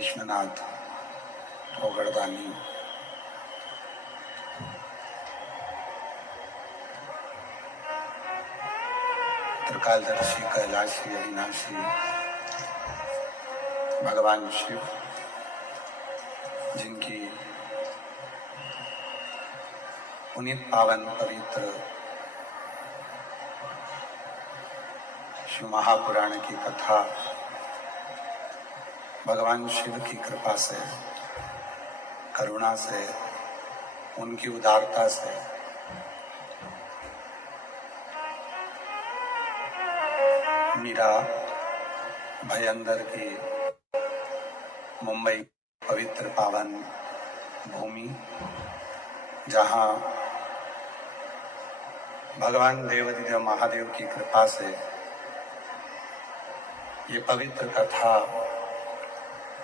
विश्वनाथ ओगड़वानी त्रिकालदर्शी कैलाशी अविनाशी भगवान शिव, जिनकी पुनीत पावन पवित्र शिव महापुराण की कथा भगवान शिव की कृपा से, करुणा से, उनकी उदारता से मीरा भयंदर की मुंबई पवित्र पावन भूमि, जहाँ भगवान देवाधिदेव महादेव की कृपा से ये पवित्र कथा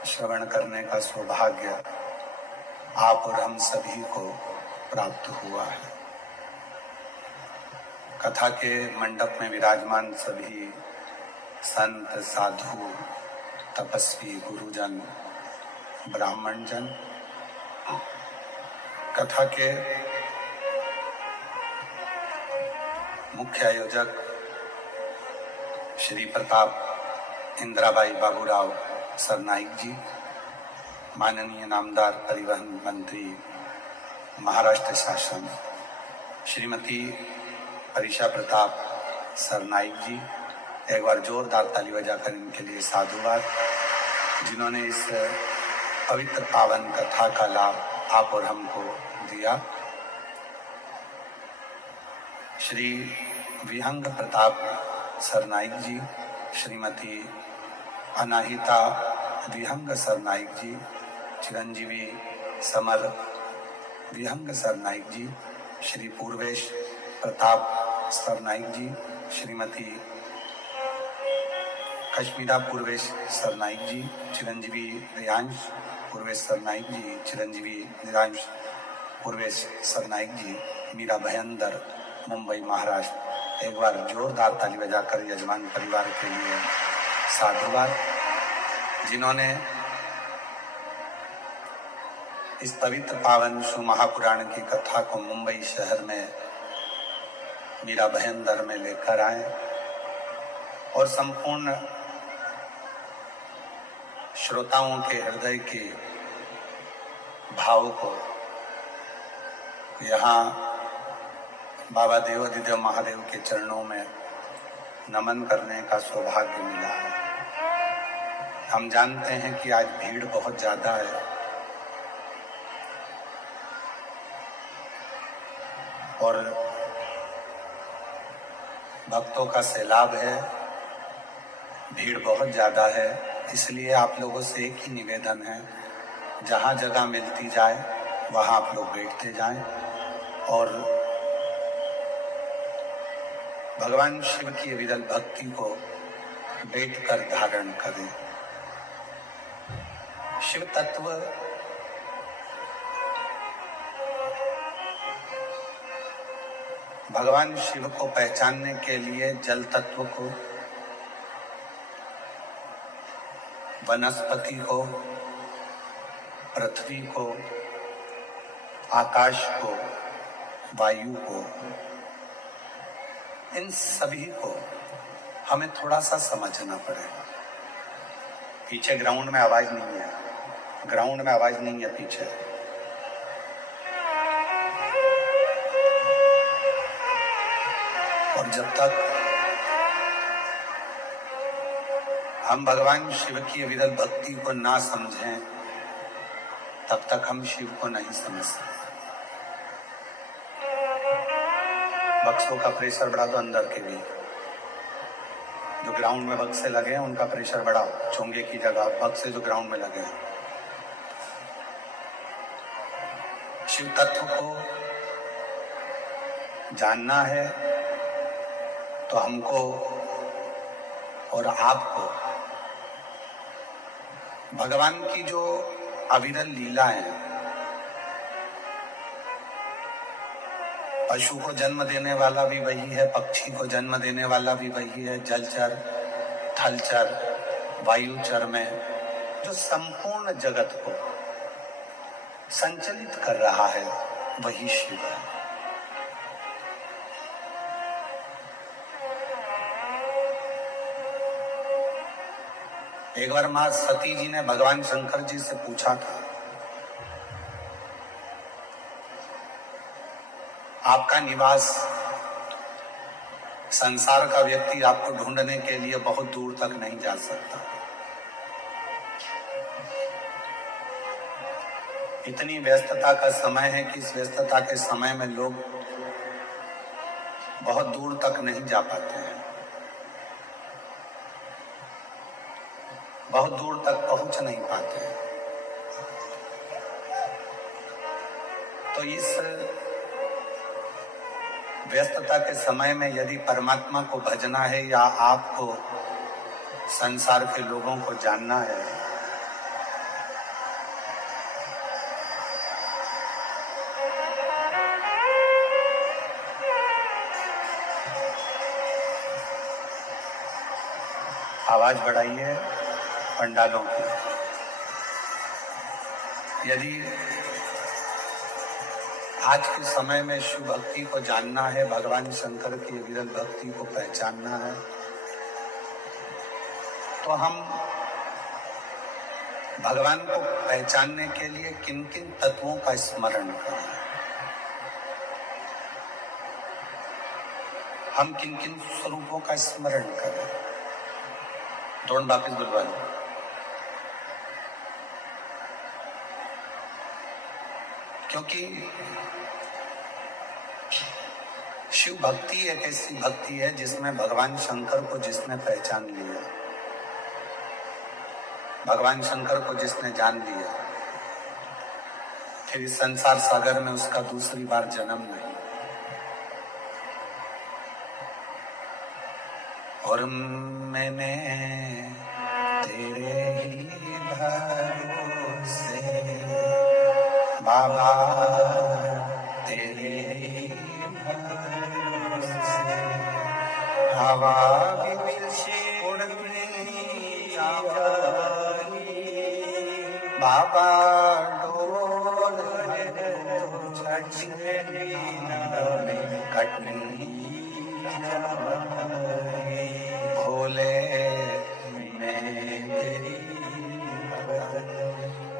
श्रवण करने का सौभाग्य आप और हम सभी को प्राप्त हुआ है। कथा के मंडप में विराजमान सभी संत, साधु, तपस्वी, गुरुजन, ब्राह्मण जन, कथा के मुख्य आयोजक श्री प्रताप इंदिराबाई बाबूराव सरनाईक जी, माननीय नामदार परिवहन मंत्री महाराष्ट्र शासन श्रीमती परिशा प्रताप सरनाईक जी, एक बार जोरदार ताली बजाकर इनके लिए साधुवाद, जिन्होंने इस पवित्र पावन कथा का लाभ आप और हमको दिया। श्री विहंग प्रताप सरनाईक जी, श्रीमती अनाहिता विहंग सरनाईक जी, चिरंजीवी समर विहंग सरनाईक जी, श्री पूर्वेश प्रताप सरनाईक जी, श्रीमती कश्मीरा पूर्वेश सरनाईक जी, चिरंजीवी रियांश पूर्वेश सरनाईक जी, चिरंजीवी निरांश पूर्वेश सरनाईक जी, मीरा भयंदर मुंबई महाराष्ट्र। एक बार जोरदार ताली बजाकर यजमान परिवार के लिए साधुवाद, जिन्होंने इस पवित्र पावन शिव महापुराण की कथा को मुंबई शहर में मीरा भयंदर में लेकर आए और संपूर्ण श्रोताओं के हृदय के भाव को यहाँ बाबा देवाधिदेव महादेव के चरणों में नमन करने का सौभाग्य मिला है। हम जानते हैं कि आज भीड़ बहुत ज्यादा है और भक्तों का सैलाब है, भीड़ बहुत ज्यादा है, इसलिए आप लोगों से एक ही निवेदन है, जहाँ जगह मिलती जाए वहाँ आप लोग बैठते जाएं और भगवान शिव की विरल भक्ति को बैठकर धारण करें। शिव तत्व भगवान शिव को पहचानने के लिए जल तत्व को, वनस्पति को, पृथ्वी को, आकाश को, वायु को, इन सभी को हमें थोड़ा सा समझना पड़ेगा। पीछे ग्राउंड में आवाज नहीं है, ग्राउंड में आवाज नहीं है पीछे। और जब तक हम भगवान शिव की विरल भक्ति को ना समझें, तब तक हम शिव को नहीं समझ सकते। बक्सों का प्रेशर बढ़ा दो, अंदर के भी जो ग्राउंड में बक्से लगे हैं उनका प्रेशर बढ़ाओ, चोंगे की जगह बक्से जो ग्राउंड में लगे हैं। शिव तत्व को जानना है तो हमको और आपको भगवान की जो अविरल लीला है, पशु को जन्म देने वाला भी वही है, पक्षी को जन्म देने वाला भी वही है, जलचर, थलचर, वायुचर में जो संपूर्ण जगत को संचलित कर रहा है वही शिव है। एक बार मां सती जी ने भगवान शंकर जी से पूछा था, आपका निवास, संसार का व्यक्ति आपको ढूंढने के लिए बहुत दूर तक नहीं जा सकता। इतनी व्यस्तता का समय है कि इस व्यस्तता के समय में लोग बहुत दूर तक नहीं जा पाते हैं। बहुत दूर तक पहुंच नहीं पाते। तो इस व्यस्तता के समय में यदि परमात्मा को भजना है या आपको संसार के लोगों को जानना है, आवाज बढ़ाइए पंडालों की। यदि आज के समय में शिव भक्ति को जानना है, भगवान शंकर की विरल भक्ति को पहचानना है, तो हम भगवान को पहचानने के लिए किन किन तत्वों का स्मरण करें, हम किन किन स्वरूपों का स्मरण करें। दौड़ वापिस बुलवा लो। क्योंकि शिव भक्ति एक ऐसी भक्ति है जिसमें भगवान शंकर को जिसने पहचान लिया, भगवान शंकर को जिसने जान लिया, फिर इस संसार सागर में उसका दूसरी बार जन्म नहीं। और मैंने तेरे ही भरोसे बाबा, तेरे ही भरोसे हवा भी उड़नी जाएगी बाबा, डोर कटनी भोले में तेरी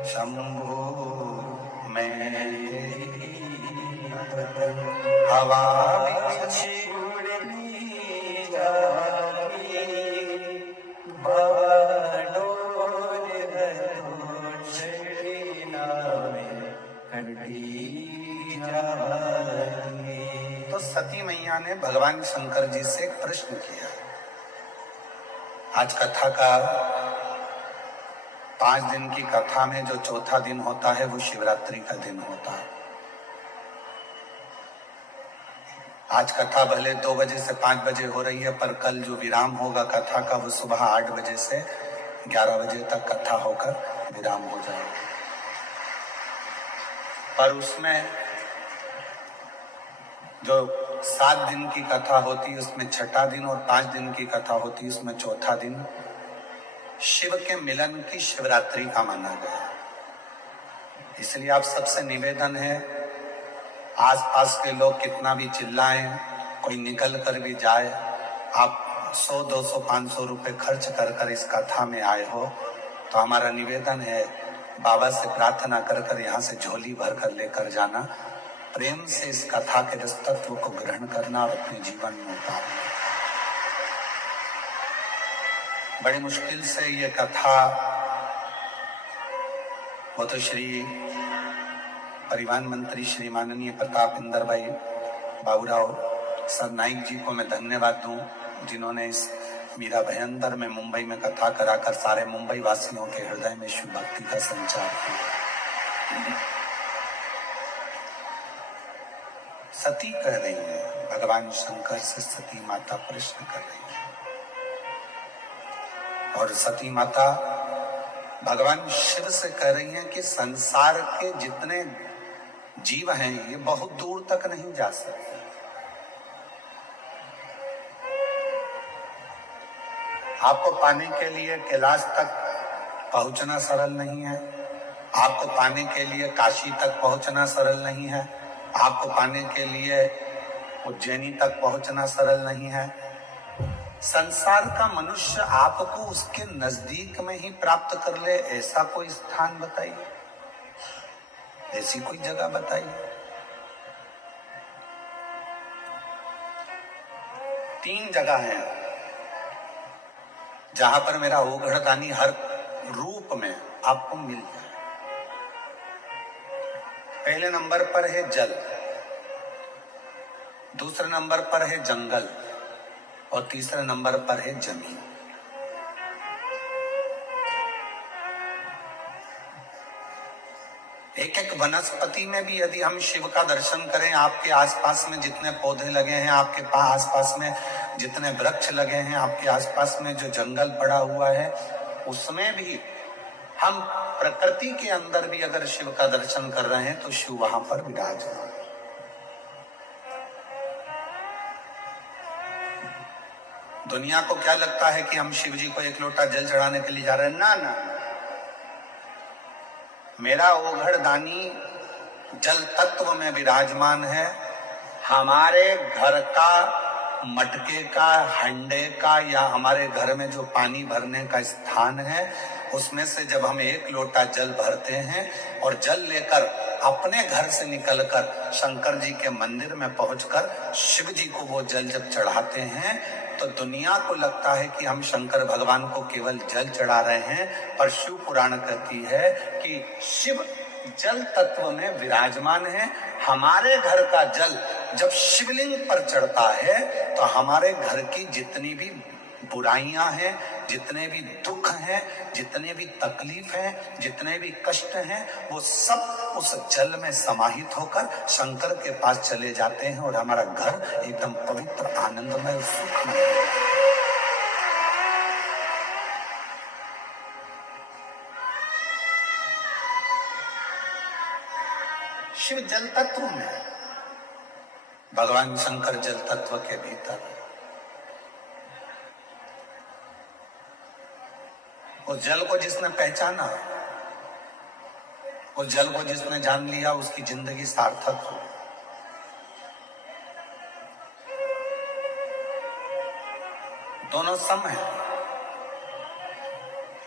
शंभू में हवा उड़नी जाती तो सती मैया ने भगवान शंकर जी से एक प्रश्न किया। आज कथा का 5 दिन की कथा में जो चौथा दिन होता है वो शिवरात्रि का दिन होता है। आज कथा भले 2 बजे से 5 बजे हो रही है, पर कल जो विराम होगा कथा का वो सुबह 8 बजे से 11 बजे तक कथा होकर विराम हो जाएगा। पर उसमें जो 7 दिन की कथा होती है उसमें छठा दिन, और 5 दिन की कथा होती है उसमें चौथा दिन शिव के मिलन की शिवरात्रि का माना गया। इसलिए आप सबसे निवेदन है, आसपास के लोग कितना भी चिल्लाएं, कोई निकल कर भी जाए, आप 100, 200, 500 रुपए खर्च कर इस कथा में आए हो, तो हमारा निवेदन है बाबा से प्रार्थना कर यहाँ से झोली भर कर लेकर जाना, प्रेम से इस कथा के रस तत्व को ग्रहण करना और अपने जीवन में उतारना। बड़ी मुश्किल से ये कथा, वो तो श्री परिवहन मंत्री श्री माननीय प्रताप इंदर भाई बाबूराव सरनाइक जी को मैं धन्यवाद दूं, जिन्होंने इस मीरा भयंदर में मुंबई में कथा कराकर सारे मुंबई वासियों के हृदय में शिव भक्ति का संचार किया। सती कह रही है, भगवान शंकर से सती माता प्रश्न कर रही है, और सती माता भगवान शिव से कह रही हैं कि संसार के जितने जीव हैं ये बहुत दूर तक नहीं जा सकते। आपको पाने के लिए कैलाश तक पहुंचना सरल नहीं है, आपको पाने के लिए काशी तक पहुंचना सरल नहीं है, आपको पाने के लिए उज्जैनी तक पहुंचना सरल नहीं है। संसार का मनुष्य आपको उसके नजदीक में ही प्राप्त कर ले, ऐसा कोई स्थान बताइए, ऐसी कोई जगह बताइए। 3 जगह हैं जहां पर मेरा ओघड़दानी हर रूप में आपको मिल जाए। पहले नंबर पर है जल, दूसरे नंबर पर है जंगल, और तीसरे नंबर पर है जमीन। एक एक वनस्पति में भी यदि हम शिव का दर्शन करें, आपके आसपास में जितने पौधे लगे हैं, आपके आसपास में जितने वृक्ष लगे हैं, आपके आसपास में जो जंगल पड़ा हुआ है, उसमें भी हम प्रकृति के अंदर भी अगर शिव का दर्शन कर रहे हैं तो शिव वहां पर विराजमान। दुनिया को क्या लगता है कि हम शिव जी को एक लोटा जल चढ़ाने के लिए जा रहे हैं? ना ना, मेरा ओघड़ दानी जल तत्व में विराजमान है। हमारे घर का मटके का, हंडे का, या हमारे घर में जो पानी भरने का स्थान है, उसमें से जब हम एक लोटा जल भरते हैं और जल लेकर अपने घर से निकलकर शंकर जी के मंदिर में पहुंचकर शिव जी को वो जल जब चढ़ाते हैं, तो दुनिया को लगता है कि हम शंकर भगवान को केवल जल चढ़ा रहे हैं, पर शिव पुराण कहती है कि शिव जल तत्व में विराजमान है। हमारे घर का जल जब शिवलिंग पर चढ़ता है तो हमारे घर की जितनी भी बुराइयां हैं, जितने भी दुख हैं, जितने भी तकलीफ हैं, जितने भी कष्ट हैं, वो सब उस जल में समाहित होकर शंकर के पास चले जाते हैं और हमारा घर एकदम पवित्र, आनंदमय, सुखमय। शिव जल तत्व में, भगवान शंकर जल तत्व के भीतर। उस जल को जिसने पहचाना, उस जल को जिसने जान लिया, उसकी जिंदगी सार्थक हो। दोनों सम है।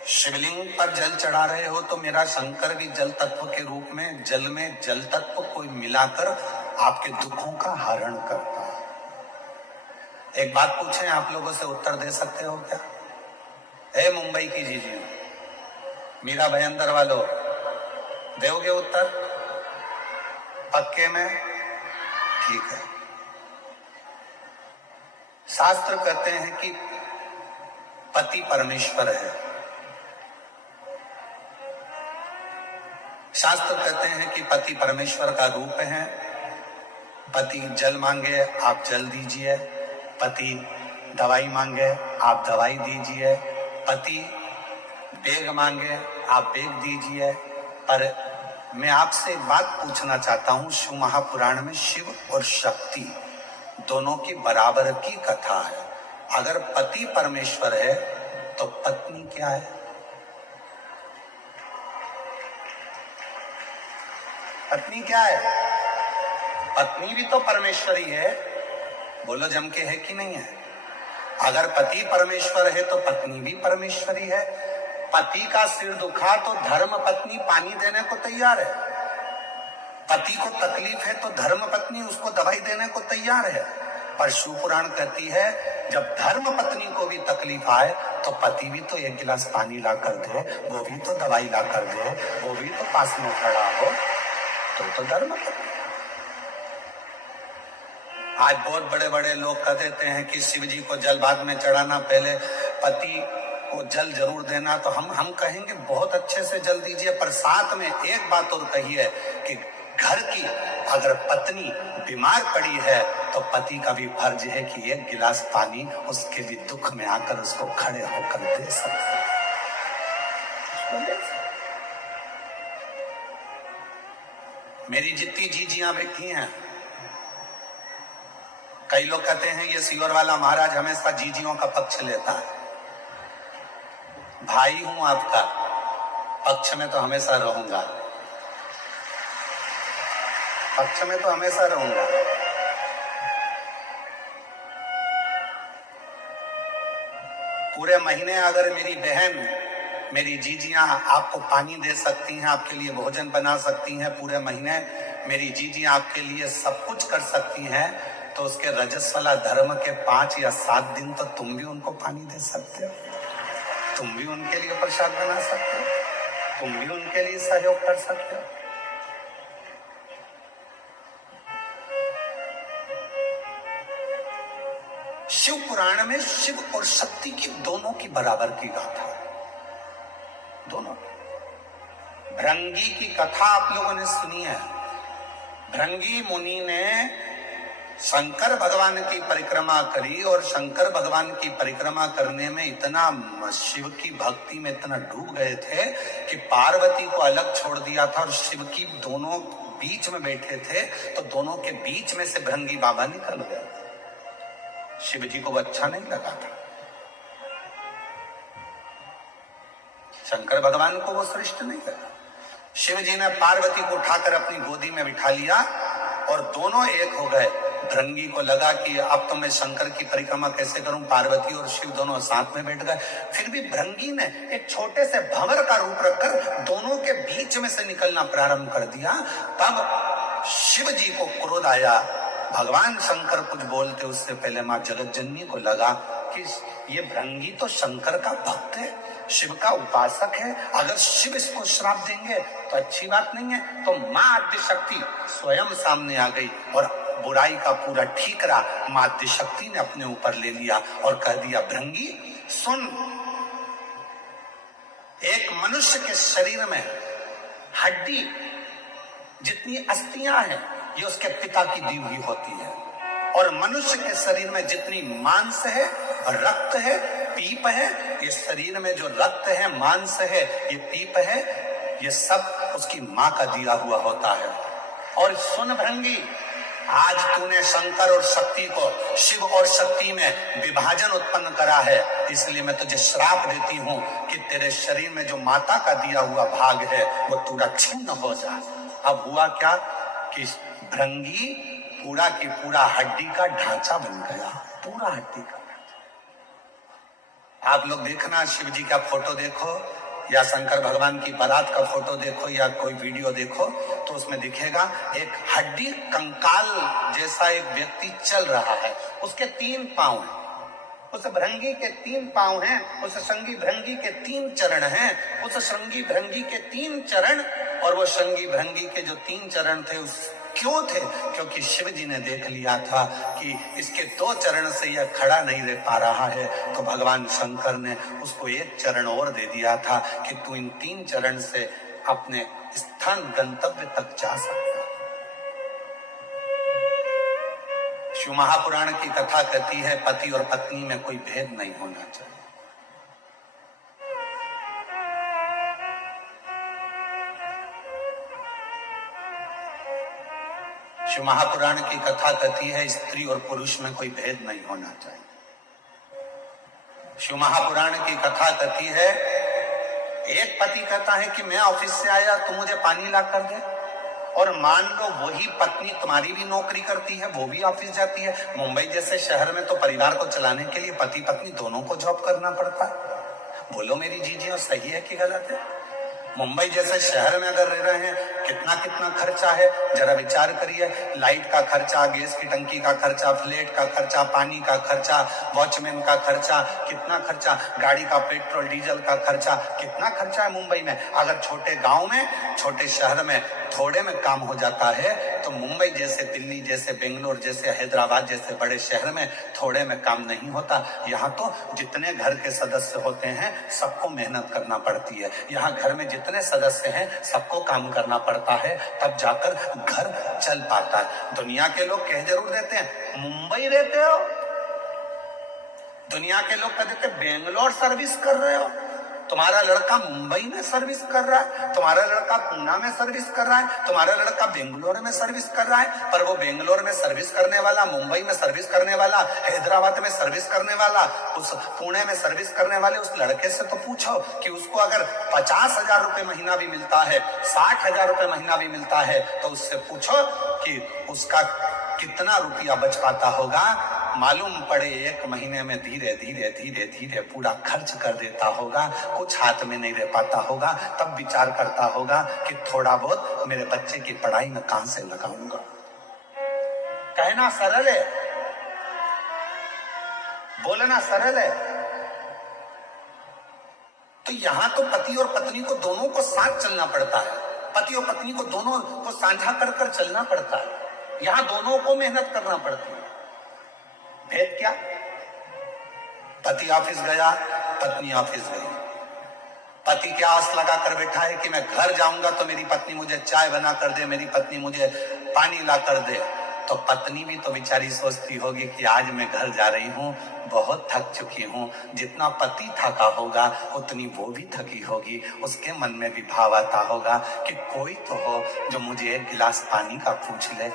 शिवलिंग पर जल चढ़ा रहे हो तो मेरा शंकर भी जल तत्व के रूप में जल तत्व को मिलाकर आपके दुखों का हरण करता है। एक बात पूछें, आप लोगों से उत्तर दे सकते हो क्या? ए मुंबई की जीजियो, मीरा भयंदर वालों, दोगे उत्तर? पक्के में? ठीक है। शास्त्र कहते हैं कि पति परमेश्वर है। शास्त्र कहते हैं कि पति परमेश्वर का रूप है। पति जल मांगे, आप जल दीजिए। पति दवाई मांगे, आप दवाई दीजिए। पति बेग मांगे, आप बेग दीजिए। पर मैं आपसे एक बात पूछना चाहता हूं, शिव महापुराण में शिव और शक्ति दोनों की बराबर की कथा है। अगर पति परमेश्वर है तो पत्नी क्या है? पत्नी क्या है? पत्नी भी तो परमेश्वरी है। बोलो जम के, है कि नहीं है? अगर पति परमेश्वर है तो पत्नी भी परमेश्वरी है। पति का सिर दुखा तो धर्म पत्नी पानी देने को तैयार है। पति को तकलीफ है तो धर्म पत्नी उसको दवाई देने को तैयार है। पर शिव पुराण कहती है जब धर्म पत्नी को भी तकलीफ आए तो पति भी तो एक गिलास पानी ला कर दे, वो भी तो दवाई ला कर दे, वो भी तो पास में खड़ा हो, तो धर्म पत्नी। आज बहुत बड़े बड़े लोग कह देते हैं कि शिव जी को जल बाद में चढ़ाना, पहले पति को जल जरूर देना। तो हम कहेंगे बहुत अच्छे से जल दीजिए, पर साथ में एक बात और कही है कि घर की अगर पत्नी बीमार पड़ी है तो पति का भी फर्ज है कि एक गिलास पानी उसके भी दुख में आकर उसको खड़े होकर दे सकते। मेरी जितनी जीजियां बैठी हैं, कई लोग कहते हैं ये सीवर वाला महाराज हमेशा जीजियों का पक्ष लेता है। भाई हूं आपका, पक्ष में तो हमेशा रहूंगा, पक्ष में तो हमेशा रहूंगा। पूरे महीने अगर मेरी बहन, मेरी जीजियां आपको पानी दे सकती हैं, आपके लिए भोजन बना सकती हैं, पूरे महीने मेरी जीजियां आपके लिए सब कुछ कर सकती हैं, तो उसके रजस्वला धर्म के 5 या 7 दिन तो तुम भी उनको पानी दे सकते हो, तुम भी उनके लिए प्रसाद बना सकते हो, तुम भी उनके लिए सहयोग कर सकते हो। शिव पुराण में शिव और शक्ति की दोनों की बराबर की गाथा है। दोनों भृंगी की कथा आप लोगों ने सुनी है। भृंगी मुनि ने शंकर भगवान की परिक्रमा करी और शंकर भगवान की परिक्रमा करने में इतना शिव की भक्ति में इतना डूब गए थे कि पार्वती को अलग छोड़ दिया था और शिव की दोनों बीच में बैठे थे, तो दोनों के बीच में से भृंगी बाबा निकल गए। शिव जी को वो अच्छा नहीं लगा था। शंकर भगवान को वो श्रेष्ठ नहीं लगा। शिव जी ने पार्वती को उठाकर अपनी गोदी में बिठा लिया और दोनों एक हो गए। भृंगी को लगा कि अब तो मैं शंकर की परिक्रमा कैसे करूं, पार्वती और शिव दोनों साथ में बैठ गए। फिर भी भृंगी ने एक छोटे से भंवर का रूप रखकर दोनों के बीच में से निकलना प्रारंभ कर दिया। तब शिव जी को क्रोध आया। भगवान शंकर कुछ बोलते उससे पहले मां जगत जननी को लगा कि ये भृंगी तो शंकर का भक्त है, शिव का उपासक है, अगर शिव इसको श्राप देंगे तो अच्छी बात नहीं है। तो मां आद्यशक्ति स्वयं सामने आ गई और बुराई का पूरा ठीकरा मां आद्यशक्ति ने अपने ऊपर ले लिया और कह दिया, भृंगी सुन, एक मनुष्य के शरीर में हड्डी जितनी अस्थियां हैं ये उसके पिता की दी हुई होती है, और मनुष्य के शरीर में जितनी मांस है, रक्त है, पीप है, ये शरीर में जो रक्त है, मांस है, ये पीप है, ये सब उसकी मां का दिया हुआ होता है। और सुन भृंगी, आज तूने शंकर और शक्ति को, शिव और शक्ति में विभाजन उत्पन्न करा है, इसलिए मैं तुझे श्राप देती हूं कि तेरे शरीर में जो माता का दिया हुआ भाग है वो पूरा छिन्न हो जाए। अब हुआ क्या कि भृंगी पूरा की पूरा हड्डी का ढांचा बन गया, पूरा हड्डी का। आप लोग देखना, शिव जी का फोटो देखो या शंकर भगवान की बारात का फोटो देखो या कोई वीडियो देखो तो उसमें दिखेगा एक हड्डी कंकाल जैसा एक व्यक्ति चल रहा है, उसके 3 पांव हैं, उस भृंगी के 3 पांव हैं, उस श्रृंगी भृंगी के 3 चरण हैं, उस श्रृंगी भृंगी के 3 चरण, और वो श्रृंगी भृंगी के जो 3 चरण थे उस क्यों थे? क्योंकि शिव जी ने देख लिया था कि इसके 2 चरण से यह खड़ा नहीं रह पा रहा है, तो भगवान शंकर ने उसको 1 चरण और दे दिया था कि तू इन 3 चरण से अपने स्थान गंतव्य तक जा सकता। शिव महापुराण की कथा कहती है पति और पत्नी में कोई भेद नहीं होना चाहिए। शिव महापुराण की कथा कहती है स्त्री और पुरुष में कोई भेद नहीं होना चाहिए। शिव महापुराण की कथा कहती है एक पति कहता है कि मैं ऑफिस से आया, तू मुझे पानी ला कर दे, और मान लो वही पत्नी तुम्हारी भी नौकरी करती है, वो भी ऑफिस जाती है। मुंबई जैसे शहर में तो परिवार को चलाने के लिए पति पत्नी दोनों को जॉब करना पड़ता है। बोलो मेरी जीजियों, सही है कि गलत है? मुंबई जैसे शहर में अगर रह रहे हैं, कितना कितना खर्चा है, जरा विचार करिए। लाइट का खर्चा, गैस की टंकी का खर्चा, फ्लैट का खर्चा, पानी का खर्चा, वॉचमैन का खर्चा, कितना खर्चा, गाड़ी का पेट्रोल डीजल का खर्चा, कितना खर्चा है मुंबई में। अगर छोटे गांव में, छोटे शहर में थोड़े में काम हो जाता है, तो मुंबई जैसे, दिल्ली जैसे, बेंगलोर जैसे, हैदराबाद जैसे बड़े शहर में थोड़े में काम नहीं होता। यहाँ तो जितने घर के सदस्य होते हैं सबको मेहनत करना पड़ती है। यहाँ घर में जितने सदस्य हैं सबको काम करना पड़ता है, तब जाकर घर चल पाता है। दुनिया के लोग कह जरूर देते हैं मुंबई रहते हो, दुनिया के लोग कह देते बेंगलोर सर्विस कर रहे हो, तुम्हारा लड़का मुंबई में सर्विस कर रहा है, तुम्हारा लड़का पूना में सर्विस कर रहा है, तुम्हारा लड़का बेंगलोर में सर्विस कर रहा है। पर वो बेंगलोर में सर्विस करने वाला, मुंबई में सर्विस करने वाला, हैदराबाद में सर्विस करने वाला, उस पुणे में सर्विस करने वाले उस लड़के से तो पूछो कि उसको अगर 50,000 रुपए महीना भी मिलता है, 60,000 रुपए महीना भी मिलता है, तो उससे पूछो कि उसका कितना रुपया बच पाता होगा। मालूम पड़े 1 महीने में धीरे धीरे धीरे धीरे पूरा खर्च कर देता होगा, कुछ हाथ में नहीं रह पाता होगा। तब विचार करता होगा कि थोड़ा बहुत मेरे बच्चे की पढ़ाई में कहां से लगाऊंगा। कहना सरल है, बोलना सरल है। तो यहां तो पति और पत्नी को दोनों को साथ चलना पड़ता है, पति और पत्नी को दोनों को साझा कर कर चलना पड़ता है। यहां दोनों को मेहनत करना पड़ती है। भेद क्या? पति ऑफिस गया, पत्नी ऑफिस गई। पति की आस लगा कर बैठा है कि मैं घर जाऊंगा तो मेरी पत्नी मुझे चाय बना कर दे, मेरी पत्नी मुझे पानी ला कर दे। तो पत्नी भी तो बेचारी सोचती होगी कि आज मैं घर जा रही हूँ, बहुत थक चुकी हूँ। जितना पति थका होगा उतनी वो भी थकी होगी। उसके मन में भी भाव आता होगा कि कोई तो हो जो मुझे एक गिलास पानी का पूछ ले।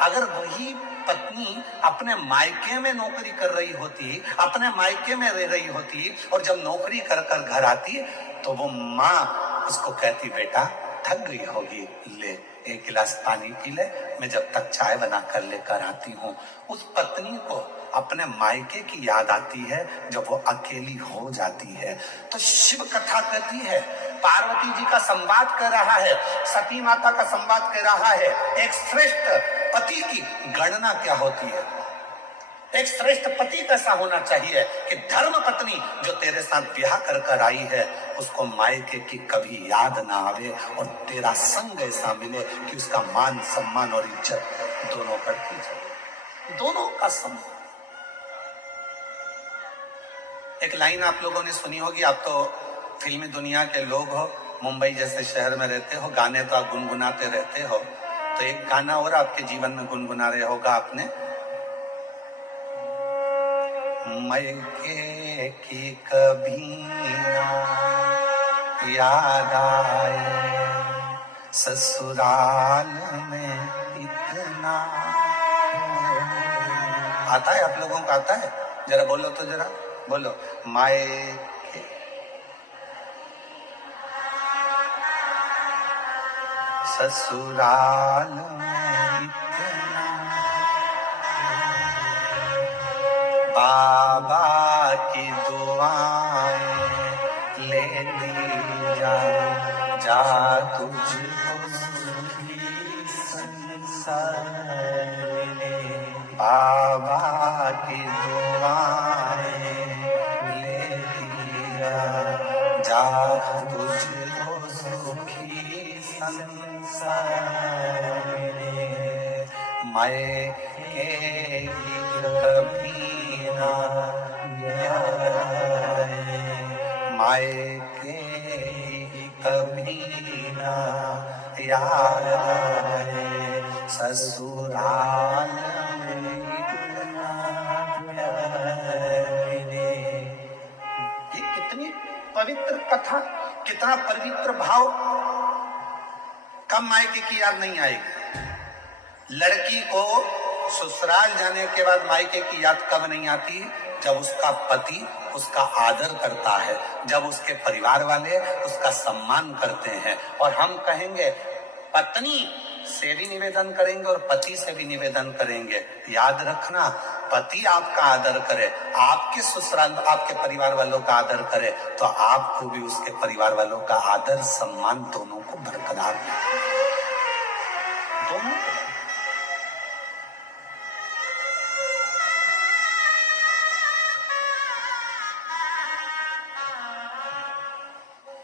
अगर वही पत्नी अपने मायके में नौकरी कर रही होती, अपने मायके में रह रही होती और जब नौकरी कर कर घर आती तो वो माँ उसको कहती, बेटा थक गई होगी, ले एक गिलास पानी पी ले, मैं जब तक चाय बना कर लेकर आती हूँ। उस पत्नी को अपने मायके की याद आती है जब वो अकेली हो जाती है। तो शिव कथा कहती है, पार्वती जी का संवाद कर रहा है, सती माता का संवाद कर रहा है। एक श्रेष्ठ पति की गणना क्या होती है, एक श्रेष्ठ पति कैसा होना चाहिए कि धर्म पत्नी जो तेरे साथ ब्याह कर कर आई है उसको मायके की कभी याद ना आवे और तेरा संग ऐसा मिले कि उसका मान सम्मान और इज्जत दोनों बढ़ती जाए, दोनों का सम्मान। एक लाइन आप लोगों ने सुनी होगी, आप तो फिल्मी दुनिया के लोग हो, मुंबई जैसे शहर में रहते हो, गाने तो आप गुनगुनाते रहते हो। तो एक गाना और आपके जीवन में गुनगुना रहे होगा आपने, मायके की कभी ना याद आए, ससुराल में इतना। आता है आप लोगों को, आता है? जरा बोलो तो, जरा बोलो, मायके ससुराल में इतना, बाबा की दुआएं लेती जा, जा तुझको सुखी संसार मिले। बाबा की दुआएं लेती जा, जा तुझको सुखी संसार मिले। मायके की कभी ना मायके कभी ना याद आए, ससुराल में इतना प्यार मिले। ये कितनी पवित्र कथा, कितना पवित्र भाव। कब मायके की याद नहीं आएगी? लड़की को ससुराल जाने के बाद मायके की याद कब नहीं आती? जब उसका पति उसका आदर करता है, जब उसके परिवार वाले उसका सम्मान करते हैं। और हम कहेंगे, पत्नी से भी निवेदन करेंगे और पति से भी निवेदन करेंगे, याद रखना, पति आपका आदर करे, आपके ससुराल आपके परिवार वालों का आदर करे, तो आपको भी उसके परिवार वालों का आदर सम्मान दोनों को बरकरार रहे, दोनों को।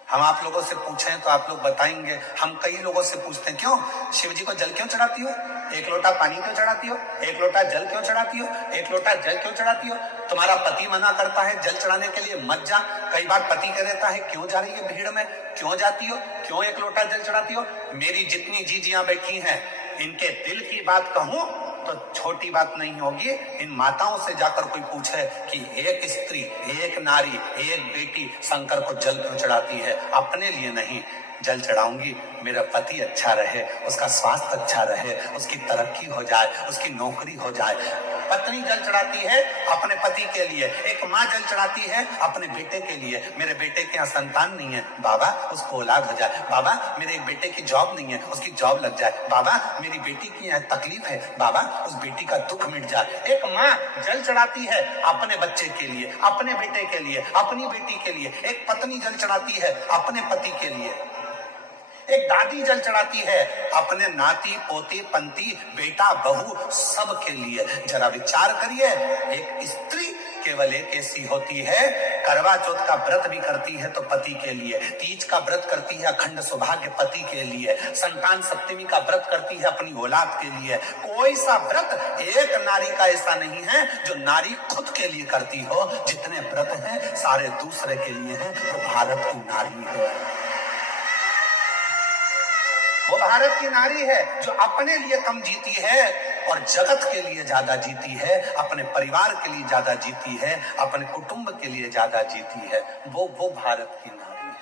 हम आप लोगों से पूछें तो आप लोग बताएंगे, हम कई लोगों से पूछते हैं, क्यों शिव जी को जल क्यों चढ़ाती हो? एक लोटा पानी क्यों चढ़ाती हो? एक लोटा जल क्यों चढ़ाती हो? एक लोटा जल क्यों चढ़ाती हो? तुम्हारा पति मना करता है जल चढ़ाने के लिए, मत जा। कई बार पति कह देता है, क्यों जा रही है भीड़ में, क्यों जाती हो, क्यों एक लोटा जल चढ़ाती हो? मेरी जितनी जीजियां बैठी हैं, इनके दिल की बात कहूं तो छोटी बात नहीं होगी। इन माताओं से जाकर कोई पूछे कि एक स्त्री, एक नारी, एक बेटी शंकर को जल क्यों चढ़ाती है? अपने लिए नहीं, जल चढ़ाऊंगी मेरा पति अच्छा रहे, उसका स्वास्थ्य अच्छा रहे, उसकी तरक्की हो जाए, उसकी नौकरी हो जाए। पत्नी जल चढ़ाती है अपने पति के लिए, एक माँ जल चढ़ाती है अपने बेटे के लिए। मेरे बेटे के यहाँ संतान नहीं है, बाबा उसको औलाद हो जाए। बाबा मेरे एक बेटे की जॉब नहीं है, उसकी जॉब लग जाए। बाबा मेरी बेटी की यहाँ तकलीफ है, बाबा उस बेटी का दुख मिट जाए। एक माँ जल चढ़ाती है अपने बच्चे के लिए, अपने बेटे के लिए, अपनी बेटी के लिए। एक पत्नी जल चढ़ाती है अपने पति के लिए। एक दादी जल चढ़ाती है अपने नाती पोती पंती बेटा बहू सब के लिए। जरा विचार करिए, एक स्त्री केवल एक ऐसी होती है, करवा चौथ का व्रत भी करती है तो पति के लिए, तीज का व्रत करती है अखंड सौभाग्य पति के लिए, संतान सप्तमी का व्रत करती है अपनी औलाद के लिए। कोई सा व्रत एक नारी का ऐसा नहीं है जो नारी खुद के लिए करती हो। जितने व्रत हैं सारे दूसरे के लिए हैं। वो भारत की नारी है, वो भारत की नारी है जो अपने लिए कम जीती है और जगत के लिए ज्यादा जीती है, अपने परिवार के लिए ज्यादा जीती है, अपने कुटुंब के लिए ज्यादा जीती है। वो भारत की नारी है।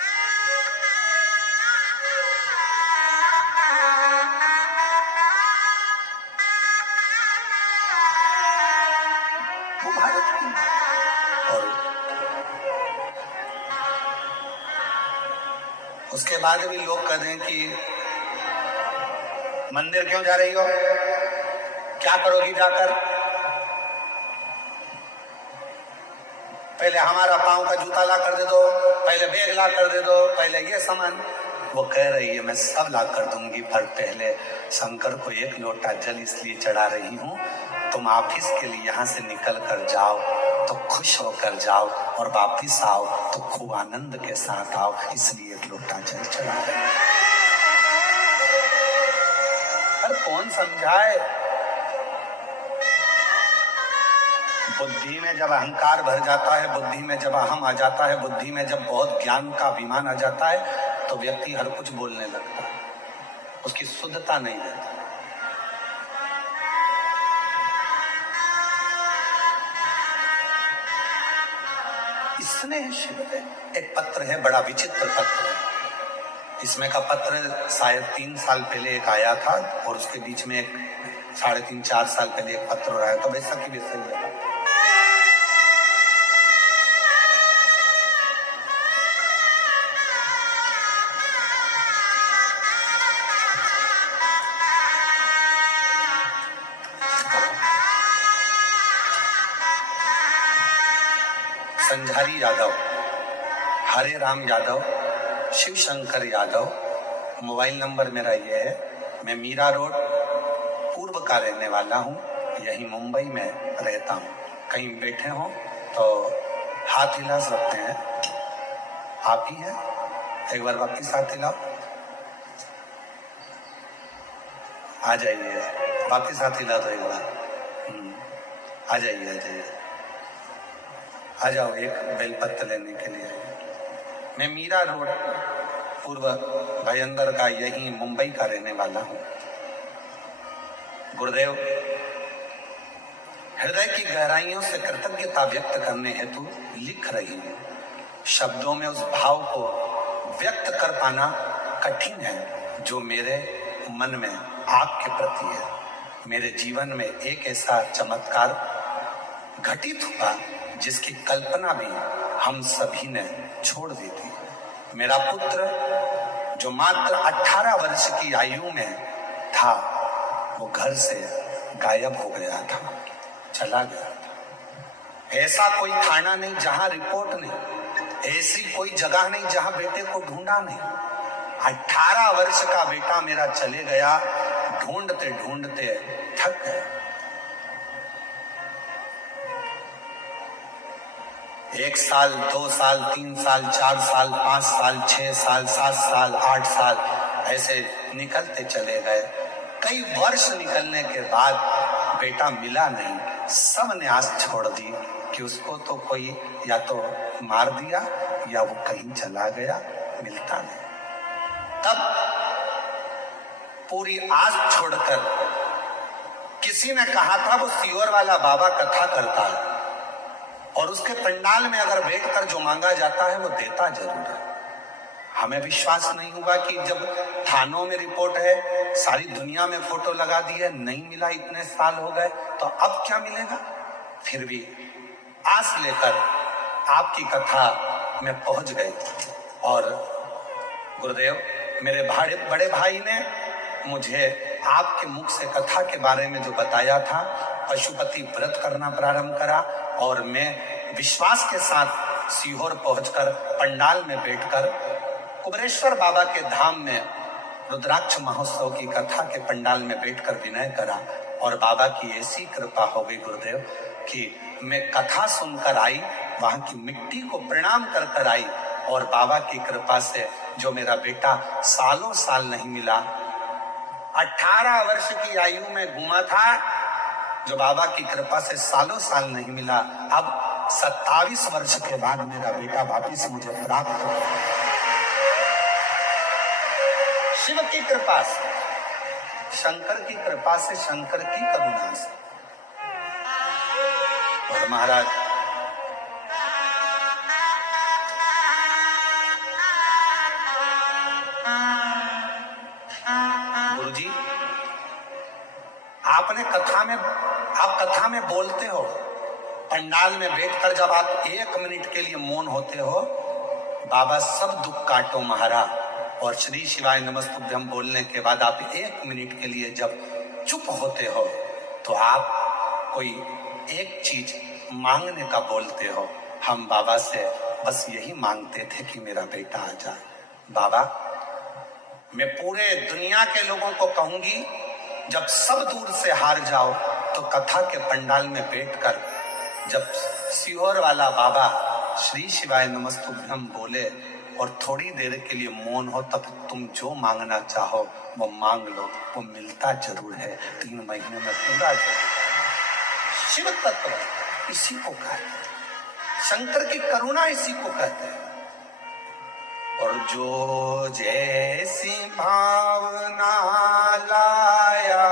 वो भारत की नारी। और उसके बाद भी लोग कहते हैं कि मंदिर क्यों जा रही हो, क्या करोगी जाकर, पहले हमारा पांव का जूता ला कर दे दो, पहले बैग ला कर दे दो, पहले ये सामान। वो कह रही है मैं सब ला कर दूंगी, पर पहले शंकर को एक लोटा जल इसलिए चढ़ा रही हूं, तुम ऑफिस के लिए यहाँ से निकल कर जाओ तो खुश होकर जाओ और वापिस आओ तो खूब आनंद के साथ आओ, इसलिए एक लोटा जल चढ़ा रही हूं। कौन समझाए? बुद्धि में जब अहंकार भर जाता है, बुद्धि में जब अहम आ जाता है, बुद्धि में जब बहुत ज्ञान का अभिमान आ जाता है तो व्यक्ति हर कुछ बोलने लगता है, उसकी शुद्धता नहीं रहती। इसमें शिव है। एक पत्र है, बड़ा विचित्र पत्र है। इसमें का पत्र शायद 3 साल पहले एक आया था और उसके बीच में एक 3.5-4 साल पहले एक पत्र आया था, वैसा की वैसा ही था। संझारी यादव, हरे राम यादव, शिव शंकर यादव, मोबाइल नंबर मेरा ये है। मैं मीरा रोड पूर्व का रहने वाला हूँ, यही मुंबई में रहता हूँ। कहीं बैठे हो तो हाथ हिला सकते हैं, आप ही हैं, एक बार वापिस हाथ हिलाओ, आ जाइए, वापिस हाथ हिला दो एक बार, आ जाइए आ जाइए, आ जाओ एक बेलपत्र लेने के लिए। मैं मीरा रोड पूर्व भयंदर का यही मुंबई का रहने वाला हूं। गुरुदेव, हृदय की गहराइयों से कृतज्ञता व्यक्त करने हेतु लिख रही हूं। शब्दों में उस भाव को व्यक्त कर पाना कठिन है जो मेरे मन में आपके प्रति है। मेरे जीवन में एक ऐसा चमत्कार घटित हुआ जिसकी कल्पना भी हम सभी ने छोड़ दी थी। मेरा पुत्र जो मात्र 18 वर्ष की आयु में था, वो घर से गायब हो गया था, चला गया था। ऐसा कोई थाना नहीं जहां रिपोर्ट नहीं, ऐसी कोई जगह नहीं जहां बेटे को ढूंढा नहीं। 18 वर्ष का बेटा मेरा चले गया, ढूंढते ढूंढते थक गए। 1 साल, 2 साल, 3 साल, 4 साल, 5 साल, 6 साल, 7 साल, 8 साल ऐसे निकलते चले गए। कई वर्ष निकलने के बाद बेटा मिला नहीं। सब ने आस छोड़ दी कि उसको तो कोई या तो मार दिया या वो कहीं चला गया, मिलता नहीं। तब पूरी आस छोड़कर किसी ने कहा था वो सीहोर वाला बाबा कथा करता है और उसके पंडाल में अगर बैठकर जो मांगा जाता है वो देता जरूर है। हमें विश्वास नहीं हुआ कि जब थानों में रिपोर्ट है, सारी दुनिया में फोटो लगा दी है, नहीं मिला, इतने साल हो गए, तो अब क्या मिलेगा। फिर भी आस लेकर आपकी कथा में पहुंच गए और गुरुदेव, मेरे बड़े भाई ने मुझे आपके मुख से कथा के बारे में जो बताया था, पशुपति व्रत करना प्रारंभ करा और मैं विश्वास के साथ सीहोर पहुंचकर पंडाल में बैठकर कुबरेश्वर बाबा के धाम में रुद्राक्ष महोत्सव की कथा के पंडाल में बैठकर विनय करा और बाबा की ऐसी कृपा हो गई गुरुदेव कि मैं कथा सुनकर आई, वहां की मिट्टी को प्रणाम कर कर आई, और बाबा की कृपा से जो मेरा बेटा सालों साल नहीं मिला, 18 वर्ष की आयु में घूमा था, जो बाबा की कृपा से सालों साल नहीं मिला, अब 27 वर्ष के बाद मेरा बेटा वापिस मुझे प्राप्त हो। शिव की कृपा से, शंकर की कृपा से, शंकर की करुणा से। और महाराज गुरुजी, आपने आप कथा में बोलते हो, पंडाल में बैठकर जब आप 1 मिनट के लिए मौन होते हो, बाबा सब दुख काटो महाराज, और श्री शिवाय नमस्तुभ्यम बोलने के बाद आप 1 मिनट के लिए जब चुप होते हो, तो आप कोई एक चीज मांगने का बोलते हो। हम बाबा से बस यही मांगते थे कि मेरा बेटा आ जाए। बाबा, मैं पूरे दुनिया के लोगों को कहूंगी, जब सब दूर से हार जाओ तो कथा के पंडाल में बैठकर जब सीहोर वाला बाबा श्री शिवाय नमस्तुभ्यम बोले और थोड़ी देर के लिए मौन हो, तब तुम जो मांगना चाहो वो मांग लो, वो मिलता जरूर है, 3 महीने में पूरा जरूर। शिव तत्व इसी को कहते हैं, शंकर की करुणा इसी को कहते हैं। और जो जैसी भावना लाया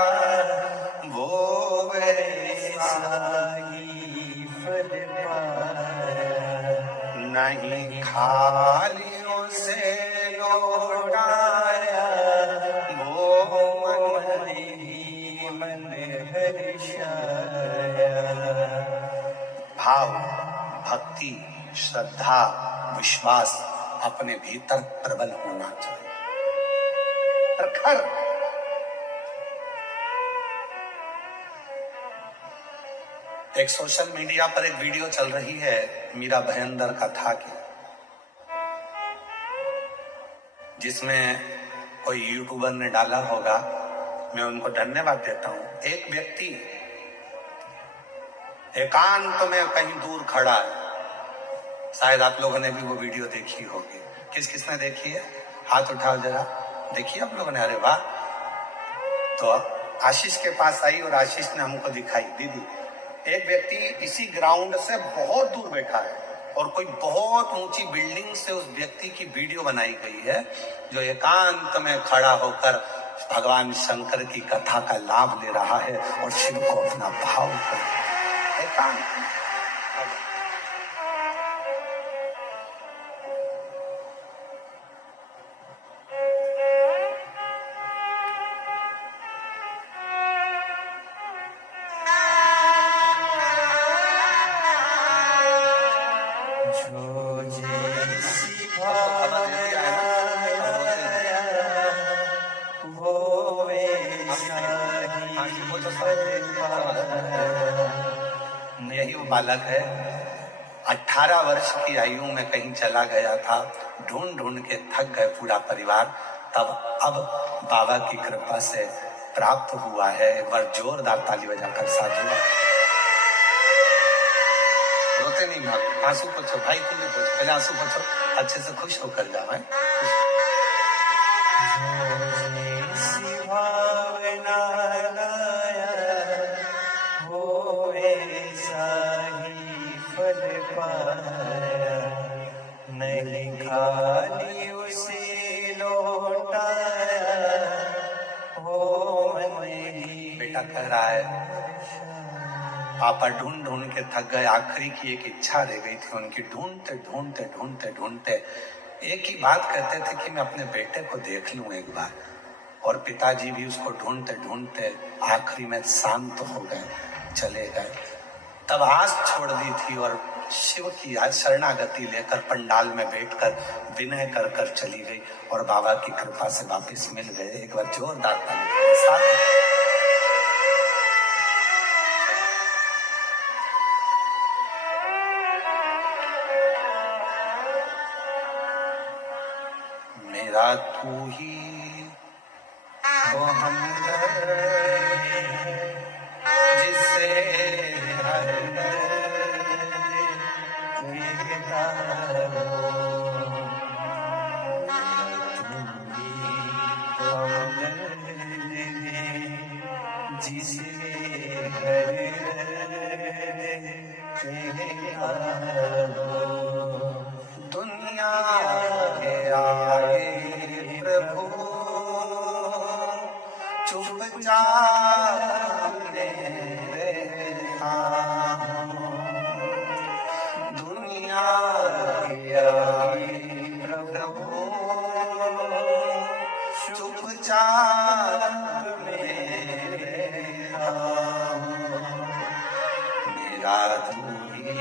वो वैसा ही फल पाया, नहीं खाली उसे लौटाया वो मन हर्षाया। भाव, भक्ति, श्रद्धा, विश्वास अपने भीतर प्रबल होना चाहिए। प्रखर एक सोशल मीडिया पर एक वीडियो चल रही है मीरा भयंदर कथा की, जिसमें कोई यूट्यूबर ने डाला होगा, मैं उनको धन्यवाद देता हूं। एक व्यक्ति एकांत में कहीं दूर खड़ा है, शायद आप लोगों ने भी वो वीडियो देखी होगी। किसने देखी है? हाथ उठाओ जरा, देखिए आप लोगों ने। अरे वाह। तो आशीष के पास आई और आशीष ने हमको दिखाई, दीदी एक व्यक्ति इसी ग्राउंड से बहुत दूर बैठा है और कोई बहुत ऊंची बिल्डिंग से उस व्यक्ति की वीडियो बनाई गई है, जो एकांत में खड़ा होकर भगवान शंकर की कथा का लाभ ले रहा है और शिव को अपना भाव कर एकांत। यही वो बालक है, 18 वर्ष की आयु में कहीं चला गया था, ढूंढ ढूंढ के थक गए पूरा परिवार, तब अब बाबा की कृपा से प्राप्त हुआ है। एक बार जोरदार ताली बजाकर साधु। रोते नहीं भाग, आंसू पोछो भाई, तुम भी पोछो, पहले आंसू पोछो, अच्छे से खुश होकर जाओ। है नहीं खाली उसे लौटाया वो मेरी। बेटा कह रहा है पापा ढूंढ ढूंढ के थक गए, आखिरी की एक इच्छा रह गई थी उनकी। ढूंढते ढूंढते ढूंढते ढूंढते एक ही बात कहते थे कि मैं अपने बेटे को देख लूं एक बार। और पिताजी भी उसको ढूंढते ढूंढते आखिरी में शांत हो गए, चले गए। तब आस छोड़ दी थी और शिव की आज शरणागति लेकर पंडाल में बैठकर विनय कर कर चली गई और बाबा की कृपा से वापस मिल गए। एक बार जोरदार ताली। मेरा तू ही वो हमदर्द जिससे हर जिसे हर दुनिया के आगे प्रभु चुपचाप रहता हूँ। दुनिया के आगे प्रभु चुपचाप रहता हूँ। मेरा तू ही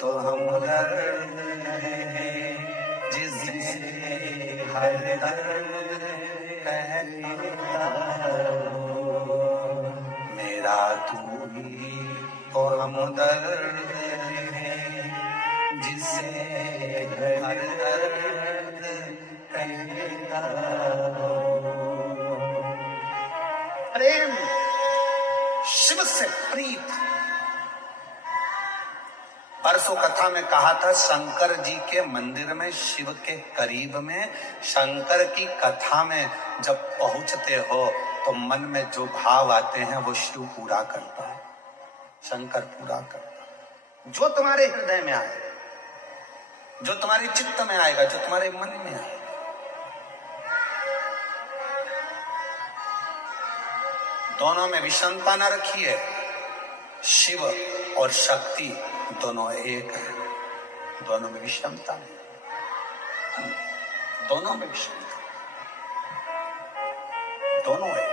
तो हमदर्द है, जिसे हर दर्द कहता हूँ। मेरा तू ही तो हमदर्द है, जिसे हर दर्द कहता हूँ। प्रेम शिव से प्रीत। परसों कथा में कहा था, शंकर जी के मंदिर में, शिव के करीब में, शंकर की कथा में जब पहुंचते हो तो मन में जो भाव आते हैं वो शिव पूरा करता है, शंकर पूरा करता है। जो तुम्हारे हृदय में आए, जो तुम्हारे चित्त में आएगा, जो तुम्हारे मन में आएगा। दोनों में विषमता न रखिए। शिव और शक्ति दोनों एक है, दोनों में विषमता नहीं, दोनों में विषमता, दोनों एक।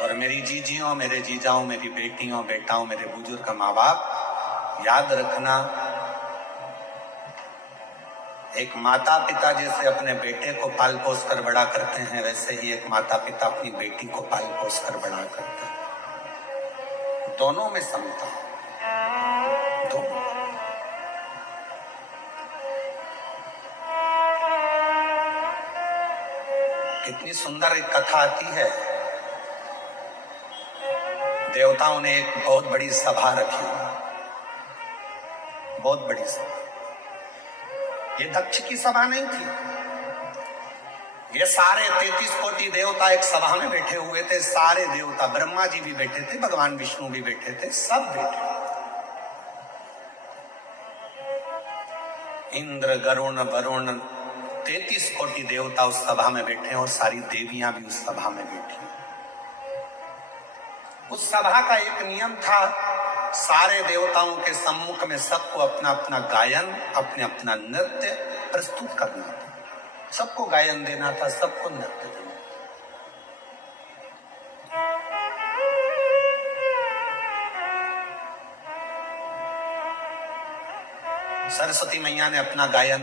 और मेरी जीजियों, मेरे जीजाओं, मेरी बेटियों, बेटाओं, मेरे बुजुर्ग माँ बाप, याद रखना, एक माता पिता जैसे अपने बेटे को पाल पोस कर बड़ा करते हैं, वैसे ही एक माता पिता अपनी बेटी को पाल पोस कर बड़ा करते हैं। दोनों में समता, दोनों। कितनी सुंदर एक कथा आती है। देवताओं ने एक बहुत बड़ी सभा रखी, बहुत बड़ी सभा। ये दक्ष की सभा नहीं थी, ये सारे 33 कोटि देवता एक सभा में बैठे हुए थे। सारे देवता, ब्रह्मा जी भी बैठे थे, भगवान विष्णु भी बैठे थे, सब बैठे। इंद्र, गरुण, वरुण, 33 कोटि देवता उस सभा में बैठे और सारी देवियां भी उस सभा में बैठी। उस सभा का एक नियम था, सारे देवताओं के सम्मुख में सबको अपना अपना गायन, अपने अपना नृत्य प्रस्तुत करना था। सबको गायन देना था, सबको नृत्य देना। सरस्वती मैया ने अपना गायन,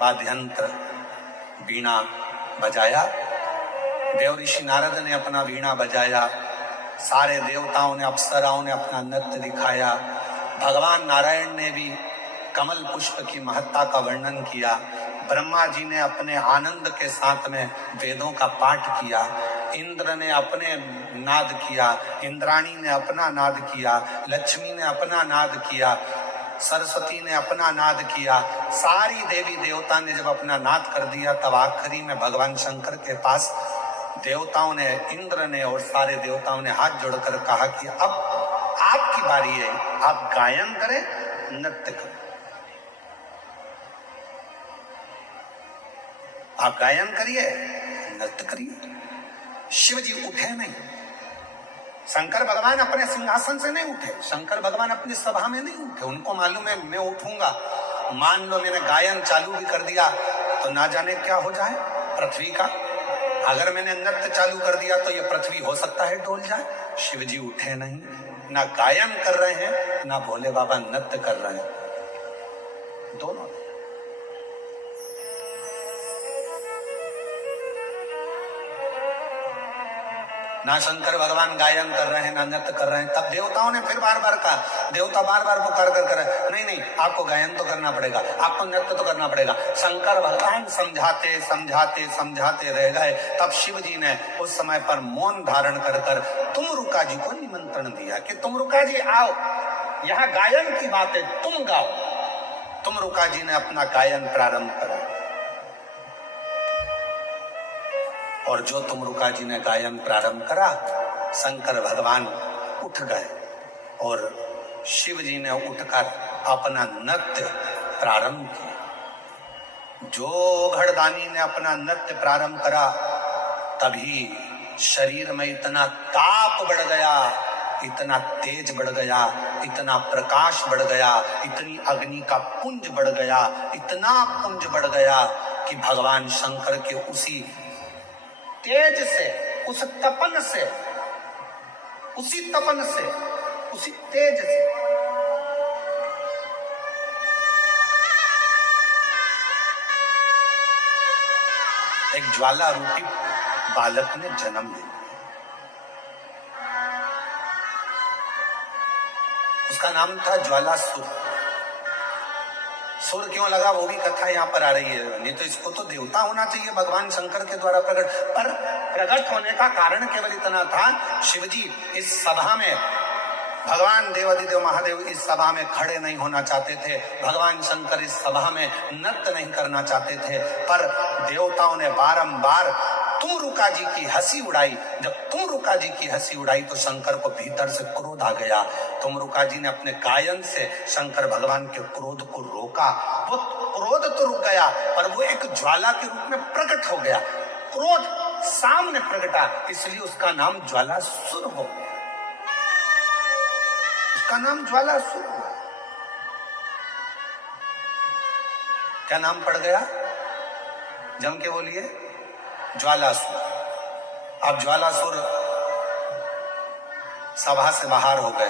वाद्यंत्र, वीणा बजाया। देव ऋषि नारद ने अपना वीणा बजाया। सारे देवताओं ने, अप्सराओं ने अपना नृत्य दिखाया। भगवान नारायण ने भी कमल पुष्प की महत्ता का वर्णन किया। ब्रह्मा जी ने अपने आनंद के साथ में वेदों का पाठ किया। इंद्र ने अपने नाद किया, इंद्राणी ने अपना नाद किया, लक्ष्मी ने अपना नाद किया, सरस्वती ने अपना नाद किया। सारी देवी देवता ने जब अपना नाद कर दिया, तब आखिरी में भगवान शंकर के पास देवताओं ने, इंद्र ने और सारे देवताओं ने हाथ जोड़कर कहा कि अब आपकी बारी है, आप गायन करें, नृत्य करें। आप गायन करिए, नृत्य करिए। शिव जी उठे नहीं। शंकर भगवान अपने सिंहासन से नहीं उठे, शंकर भगवान अपनी सभा में नहीं उठे। उनको मालूम है मैं उठूंगा, मान लो मैंने गायन चालू भी कर दिया तो ना जाने क्या हो जाए पृथ्वी का। अगर मैंने नृत्य चालू कर दिया तो ये पृथ्वी हो सकता है डोल जाए। शिव जी उठे नहीं, ना गायन कर रहे हैं, ना भोले बाबा नृत्य कर रहे हैं, दोनों। ना शंकर भगवान गायन कर रहे हैं ना नृत्य कर रहे हैं। तब देवताओं ने फिर बार बार कहा, देवता बार बार पुकार कर कर नहीं नहीं, आपको गायन तो करना पड़ेगा, आपको नृत्य तो करना पड़ेगा। शंकर भगवान समझाते समझाते समझाते रह गए। तब शिव जी ने उस समय पर मौन धारण कर कर तुमरुका जी को निमंत्रण दिया कि तुमरुका जी आओ, यहाँ गायन की बात है, तुम गाओ। तुमरुका जी ने अपना गायन प्रारंभ करा और जो तुमरुका जी ने गायन प्रारंभ करा, शंकर भगवान उठ गए और शिव जी ने उठकर अपना नृत्य प्रारंभ किया। जो घड़दानी ने अपना नृत्य प्रारंभ करा, तभी शरीर में इतना ताप बढ़ गया, इतना तेज बढ़ गया, इतना प्रकाश बढ़ गया, इतनी अग्नि का पुंज बढ़ गया, इतना पुंज बढ़ गया कि भगवान शंकर के उसी तेज से, उस तपन से, उसी तपन से, उसी तेज से एक ज्वाला रूपी बालक ने जन्म लिया। उसका नाम था ज्वालासुर। सुर क्यों लगा वो भी कथा यहाँ पर आ रही है, नहीं तो इसको तो देवता होना चाहिए भगवान शंकर के द्वारा प्रकट, पर प्रकट होने का कारण केवल इतना था, शिवजी इस सभा में, भगवान देवाधिदेव महादेव इस सभा में खड़े नहीं होना चाहते थे, भगवान शंकर इस सभा में नृत्य नहीं करना चाहते थे, पर देवताओं ने बारंबार तुमरुका जी की हंसी उड़ाई। जब तुमरुका जी की हंसी उड़ाई तो शंकर को भीतर से क्रोध आ गया। तुमरुका जी ने अपने गायन से शंकर भगवान के क्रोध को रोका। वो क्रोध तो रुक गया, पर वो एक ज्वाला के रूप में प्रकट हो गया। क्रोध सामने प्रकटा, इसलिए उसका नाम ज्वालासुर हो गया। उसका नाम ज्वालासुर हुआ। क्या नाम पड़ गया? जम के बोलिए, ज्वालासुर। अब ज्वालासुर सभा से बाहर हो गए।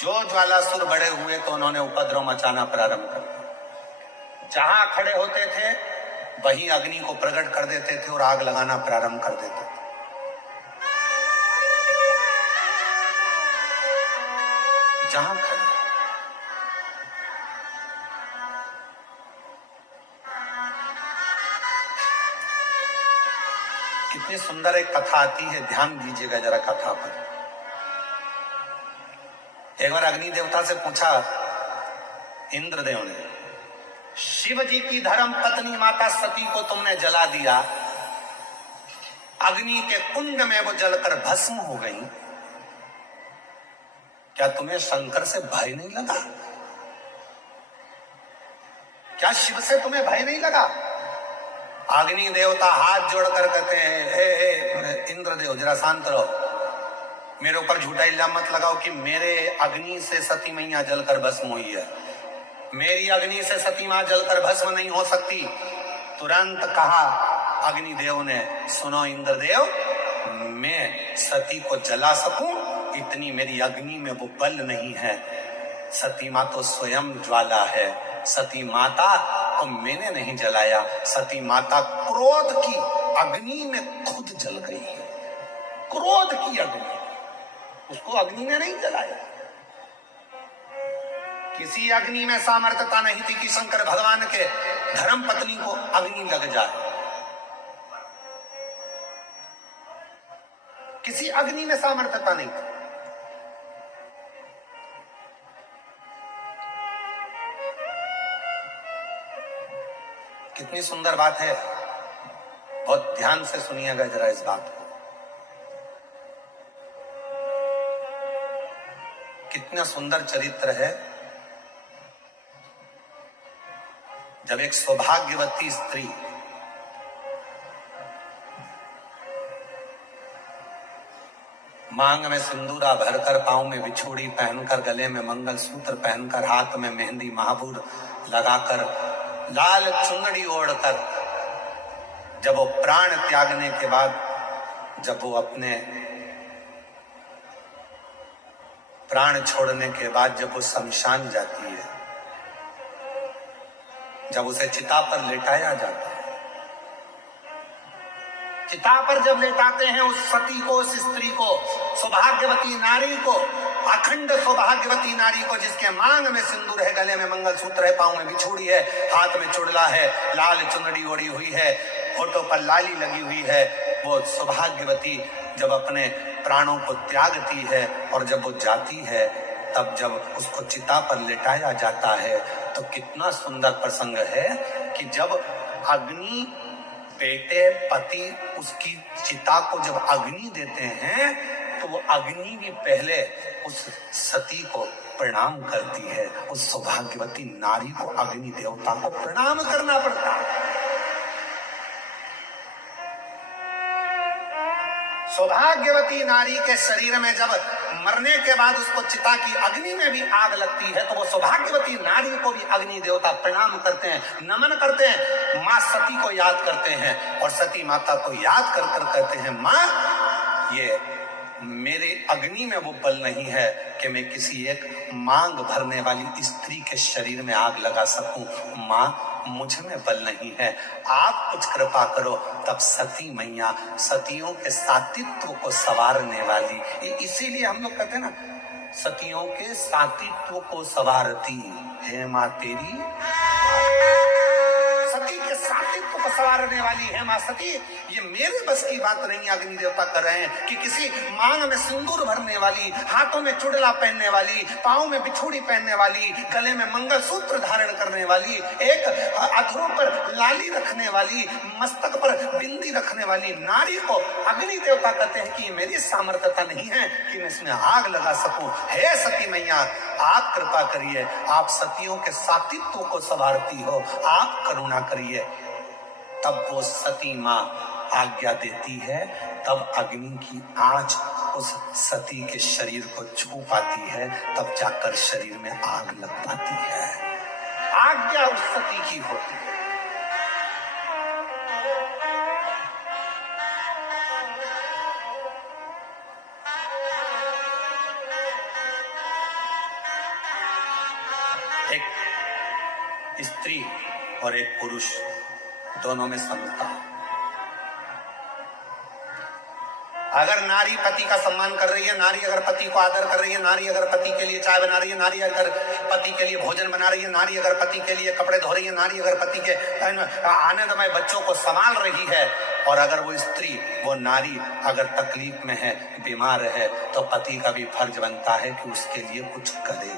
जो ज्वालासुर बड़े हुए तो उन्होंने उपद्रव मचाना प्रारंभ कर दिया। जहां खड़े होते थे वहीं अग्नि को प्रकट कर देते थे और आग लगाना प्रारंभ कर देते थे। जहां खड़े, कितनी सुंदर एक कथा आती है, ध्यान दीजिएगा जरा कथा पर। एक बार अग्नि देवता से पूछा इंद्रदेव ने, शिव जी की धर्म पत्नी माता सती को तुमने जला दिया, अग्नि के कुंड में वो जलकर भस्म हो गई, क्या तुम्हें शंकर से भय नहीं लगा? क्या शिव से तुम्हें भय नहीं लगा? अग्नि देवता हाथ जोड़कर कहते हैं, हे इंद्रदेव जरा शांत रहो, मेरे ऊपर झूठा इल्जाम मत लगाओ कि मेरे अग्नि से सती मैया जलकर भस्म हुई है। मेरी अग्नि से सती मां जलकर भस्म नहीं हो सकती। तुरंत कहा अग्निदेव ने, सुनो इंद्रदेव, मैं सती को जला सकूं इतनी मेरी अग्नि में वो बल नहीं है। सती मां तो स्वयं ज्वाला है, सती माता को मैंने नहीं जलाया, सती माता क्रोध की अग्नि में खुद जल गई है। क्रोध की अग्नि, उसको अग्नि ने नहीं जलाया। किसी अग्नि में सामर्थ्यता नहीं थी कि शंकर भगवान के धर्म पत्नी को अग्नि लग जाए। किसी अग्नि में सामर्थ्यता नहीं थी। कितनी सुंदर बात है, बहुत ध्यान से सुनिएगा जरा इस बात को। कितना सुंदर चरित्र है। जब एक सौभाग्यवती स्त्री मांग में सिंदूरा भरकर, पांव में बिछुड़ी पहनकर, गले में मंगलसूत्र पहनकर, हाथ में मेहंदी महाबूर लगाकर, लाल चुनरी ओढ़कर, जब वो प्राण त्यागने के बाद, जब वो अपने प्राण छोड़ने के बाद जब वो शमशान जाती है, जब उसे चिता पर लेटाया जाता है, चिता पर जब लेटाते हैं उस सती को, उस स्त्री को, सौभाग्यवती नारी को, अखंड सौभाग्यवती नारी को, जिसके मांग में सिंदूर है, गले में मंगलसूत्र है, पांव में बिछुड़ी है, हाथ में चुड़ला है, लाल चुनरी ओढ़ी हुई है, होठों पर लाली लगी हुई है, वो सौभाग्यवती जब अपने प्राणों को त्यागती है और जब वो जाती है, तब जब उसको चिता पर लेटाया जाता है तो कितना सुंदर प्रसंग है कि जब अग्नि, बेटे, पति उसकी चिता को जब अग्नि देते हैं तो वो अग्नि भी पहले उस सती को प्रणाम करती है। उस सौभाग्यवती नारी को अग्नि देवता को प्रणाम करना पड़ता है। सौभाग्यवती नारी के शरीर में जब मरने के बाद उसको चिता की अग्नि में भी आग लगती है तो वो सौभाग्यवती नारी को भी अग्नि देवता प्रणाम करते हैं, नमन करते हैं, माँ सती को याद करते हैं और सती माता को याद कर कर कहते हैं, माँ ये मेरे अग्नि में वो बल नहीं है कि मैं किसी एक मांग भरने वाली स्त्री के शरीर में आग लगा सकूं। माँ मुझ में बल नहीं है, आप कुछ कृपा करो। तब सती मैया, सतियों के सातित्व को संवारने वाली, इसीलिए हम लोग कहते हैं ना, सतियों के सातित्व को संवारती है माँ तेरी, सती के सातित्व को संवारने वाली है माँ सती। ये मेरे बस की बात नहीं, अग्नि देवता कर रहे हैं कि किसी मांग में सिंदूर भरने वाली, हाथों में चुड़ला पहनने वाली, पाँव में बिछुड़ी पहनने वाली, गले में मंगलसूत्र धारण करने वाली, एक अधरों पर लाली रखने वाली, मस्तक पर बिंदी रखने वाली नारी को अग्नि देवता कहते हैं कि ये मेरी सामर्थ्यता नहीं है कि मैं इसमें आग लगा सकूं। हे सती मैया, आप कृपा करिए, आप सतियों के सातित्व को संवारती हो, आप करुणा करिए। तब वो सती माँ आज्ञा देती है, तब अग्नि की आंच उस सती के शरीर को छू पाती है, तब जाकर शरीर में आग लग पाती है। आज्ञा उस सती की होती है। एक स्त्री और एक पुरुष दोनों में समता। अगर नारी पति का सम्मान कर रही है, नारी अगर पति को आदर कर रही है, नारी अगर पति के लिए चाय बना रही है, नारी अगर पति के लिए भोजन बना रही है, नारी अगर पति के लिए कपड़े धो रही है, नारी अगर पति के आनंदमय बच्चों को संभाल रही है, और अगर वो स्त्री, वो नारी अगर तकलीफ में है, बीमार है, तो पति का भी फर्ज बनता है कि उसके लिए कुछ करे,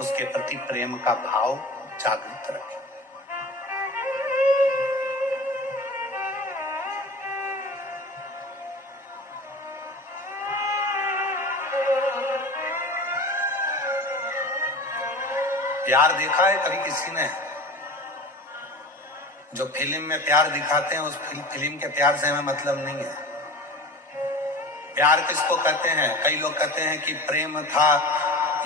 उसके प्रति प्रेम का भाव जागृत रखे। प्यार देखा है कभी किसी ने? जो फिल्म में प्यार दिखाते हैं उस फिल्म के प्यार से हमें मतलब नहीं है। प्यार किसको कहते हैं? कई लोग कहते हैं कि प्रेम था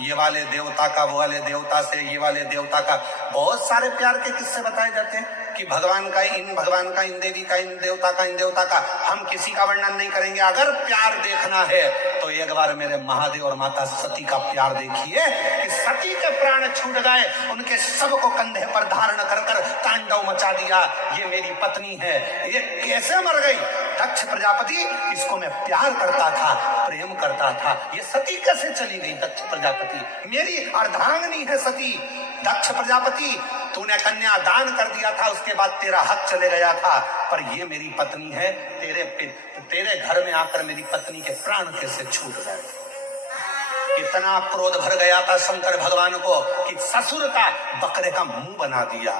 ये वाले देवता का, वो वाले देवता से, ये वाले देवता का। बहुत सारे प्यार के किस्से बताए जाते हैं कि भगवान का, इन भगवान का, इन देवी का, इन देवता का, इन देवता का। हम किसी का वर्णन नहीं करेंगे। अगर प्यार देखना है तो एक बार मेरे महादेव और माता सती का प्यार देखिए कि सती के प्राण छूट गए, उनके शव को कंधे पर धारण कर कर तांडव मचा दिया। ये मेरी पत्नी है, ये कैसे मर गई? दक्ष प्रजापति, इसको मैं प्यार करता था, प्रेम करता था, ये सती कैसे चली गई? दक्ष प्रजापति, मेरी अर्धांगिनी है सती। दक्ष प्रजापति, तूने कन्या दान कर दिया था, उसके बाद तेरा हक चले गया था, पर ये मेरी पत्नी है, तेरे घर में आकर मेरी पत्नी के प्राण कैसे छूट गए? इतना क्रोध भर गया था शंकर भगवान को कि ससुर का बकरे का मुंह बना दिया।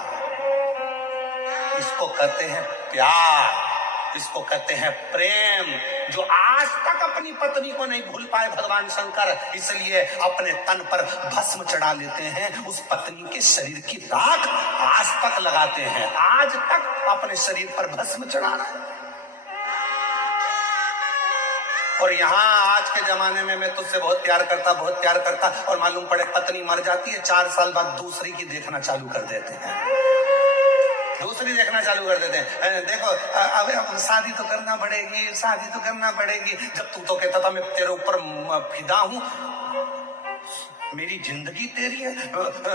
इसको कहते हैं प्यार, इसको कहते हैं प्रेम, जो आज तक अपनी पत्नी को नहीं भूल पाए भगवान शंकर, इसलिए अपने तन पर भस्म चढ़ा लेते हैं, उस पत्नी के शरीर की राख आज तक लगाते हैं, आज तक अपने शरीर पर भस्म चढ़ा रहे हैं। और यहाँ आज के जमाने में मैं तुझसे बहुत प्यार करता, बहुत प्यार करता, और मालूम पड़े पत्नी मर जाती है, 4 साल बाद दूसरी की देखना चालू कर देते हैं, दूसरी देखना चालू कर देते हैं। देखो अब शादी तो करना पड़ेगी, शादी तो करना पड़ेगी। जब तू तो कहता था मैं तेरे ऊपर फिदा हूं, मेरी जिंदगी तेरी है,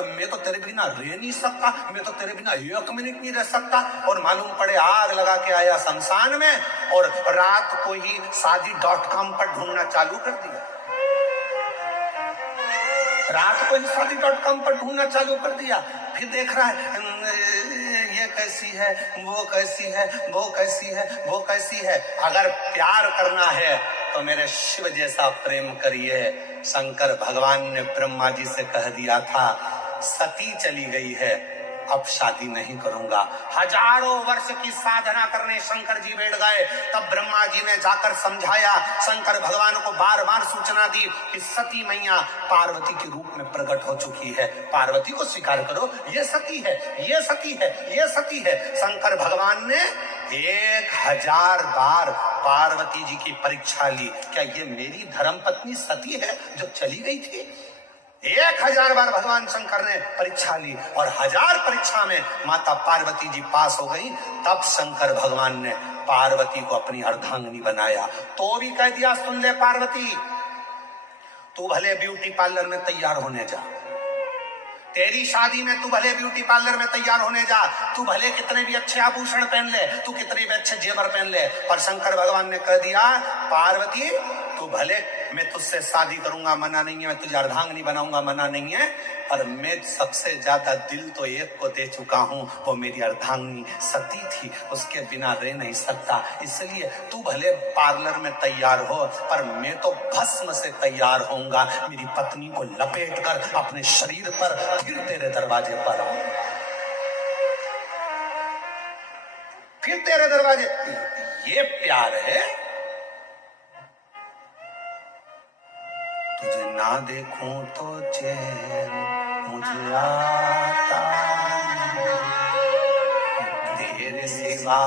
मैं तो तेरे बिना रह नहीं सकता, मैं तो तेरे बिना 1 मिनट नहीं रह सकता। और मालूम पड़े आग लगा के आया शमशान में और रात को ही शादी.com पर ढूंढना चालू कर दिया। रात को ही शादी.com पर ढूंढना चालू कर दिया। फिर देख रहा है ये कैसी है, वो कैसी है, वो कैसी है, वो कैसी है। अगर प्यार करना है तो मेरे शिव जैसा प्रेम करिए। शंकर भगवान ने ब्रह्मा जी से कह दिया था सती चली गई है, अब शादी नहीं करूंगा। हजारों वर्ष की साधना करने शंकर जी बैठ गए। तब ब्रह्मा जी ने जाकर समझाया, शंकर भगवान को बार बार सूचना दी कि सती मैया पार्वती के रूप में प्रकट हो चुकी है, पार्वती को स्वीकार करो, ये सती है, ये सती है, ये सती है। शंकर भगवान ने 1000 बार पार्वती जी की परीक्षा ली, क्या ये मेरी धर्मपत्नी सती है जो चली गई थी? 1000 बार भगवान शंकर ने परीक्षा ली और 1000 परीक्षा में माता पार्वती जी पास हो गई। तब शंकर भगवान ने पार्वती को अपनी अर्धांगिनी बनाया। तो भी कह दिया सुन ले पार्वती, तू भले ब्यूटी पार्लर में तैयार होने जा, तेरी शादी में तू भले ब्यूटी पार्लर में तैयार होने जा, तू भले कितने भी अच्छे आभूषण पहन ले, तू कितने भी अच्छे जेवर पहन ले, पर शंकर भगवान ने कह दिया पार्वती तू भले मैं तुझसे शादी करूंगा मना नहीं है, मैं तुझे अर्धांगिनी बनाऊंगा मना नहीं है, पर मैं सबसे ज्यादा दिल तो एक को दे चुका हूं, वो मेरी अर्धांगिनी सती थी, उसके बिना रह नहीं सकता। इसलिए तू भले पार्लर में तैयार हो पर मैं तो भस्म से तैयार होऊंगा, मेरी पत्नी को लपेट कर अपने शरीर पर फिर तेरे दरवाजे पर आऊं, फिर तेरे दरवाजे। ये प्यार है। तुझे ना देखूं तो चैन मुझे आता, तेरे सिवा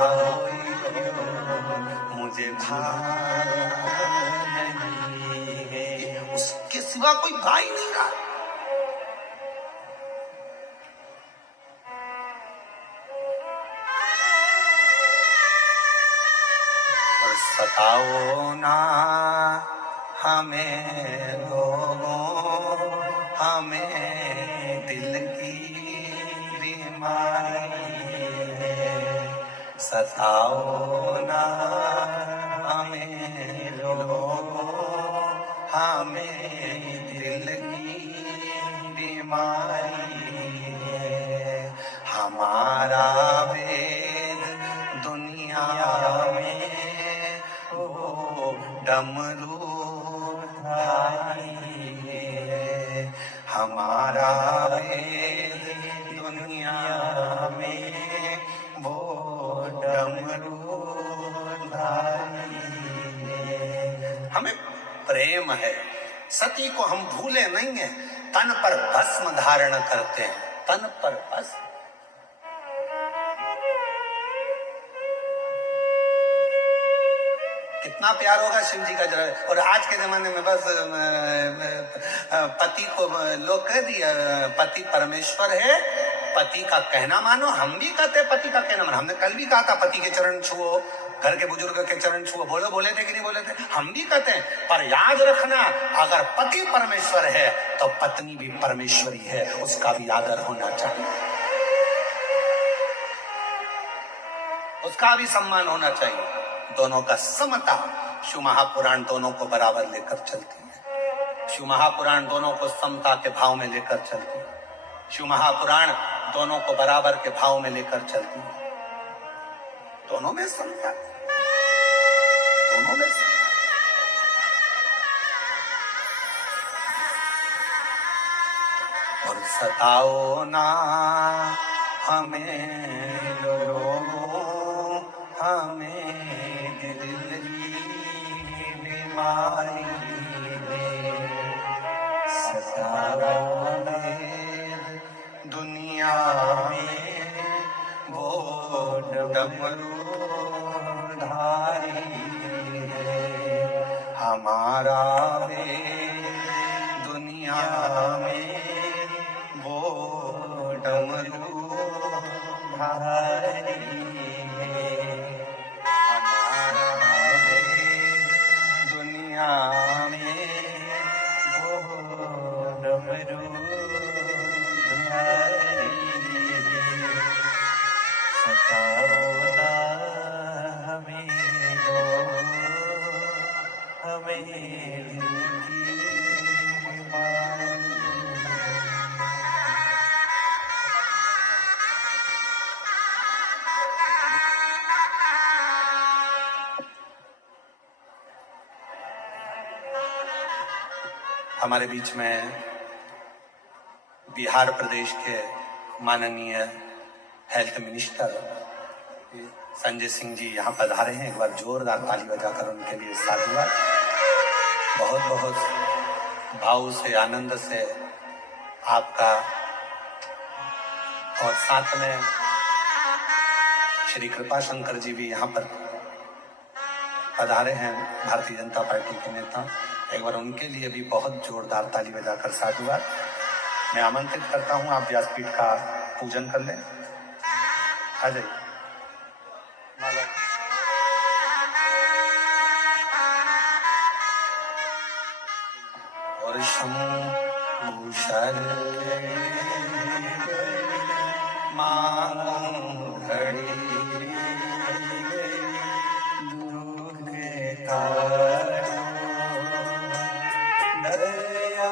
मुझे भाई नहीं है, उसके सिवा कोई भाई नहीं रहा। और सताओ ना हमें लोगों, हमें दिल की बीमारी है, सताओ ना हमें लोगों, हमें दिल की बीमारी है। हमारा वेद दुनिया में वो डमरू है, हमारा वेद दुनिया में वो डमरू है। हमें प्रेम है, सती को हम भूले नहीं है, तन पर भस्म धारण करते हैं, तन पर भस्म। कितना प्यार होगा शिव जी का जरा। और आज के जमाने में बस पति को लोग कह दिया पति परमेश्वर है, पति का कहना मानो। हम भी कहते हैं पति का कहना मानो, हमने कल भी कहा था पति के चरण छुओ, घर के बुजुर्ग के चरण छुओ, बोले थे कि नहीं बोले थे, हम भी कहते हैं। पर याद रखना अगर पति परमेश्वर है तो पत्नी भी परमेश्वरी है, उसका भी आदर होना चाहिए, उसका भी सम्मान होना चाहिए। दोनों का समता। शिव महापुराण दोनों को बराबर लेकर चलती है, शिव महापुराण दोनों को समता के भाव में लेकर चलती है, शिव महापुराण दोनों को बराबर के भाव में लेकर चलती है। दोनों में समता, दोनों में समता। और सताओ ना हमें लोगों, हमें दिल की बीमारी है, सताओ वेद दुनिया में वो डमरू धारी है, हमारा वेद दुनिया में वो डमरू धारी है, हमारा वेद दुनिया में वो डमरू धारी सताओ ना हमें दो हमें दिल की बीमारी। हमारे बीच में बिहार प्रदेश के माननीय हेल्थ मिनिस्टर संजय सिंह जी यहाँ पधारे हैं। एक बार जोरदार ताली बजाकर उनके लिए साधुवाद। बहुत बहुत भाव से आनंद से आपका, और साथ में श्री कृपा शंकर जी भी यहाँ पर पधारे हैं, भारतीय जनता पार्टी के नेता। एक बार उनके लिए भी बहुत जोरदार ताली बजाकर साधुवाद। मैं आमंत्रित करता हूँ आप व्यासपीठ का पूजन कर लें। आ जाइए। और शंभु शरणे मांगू घड़ी दुख काटो दया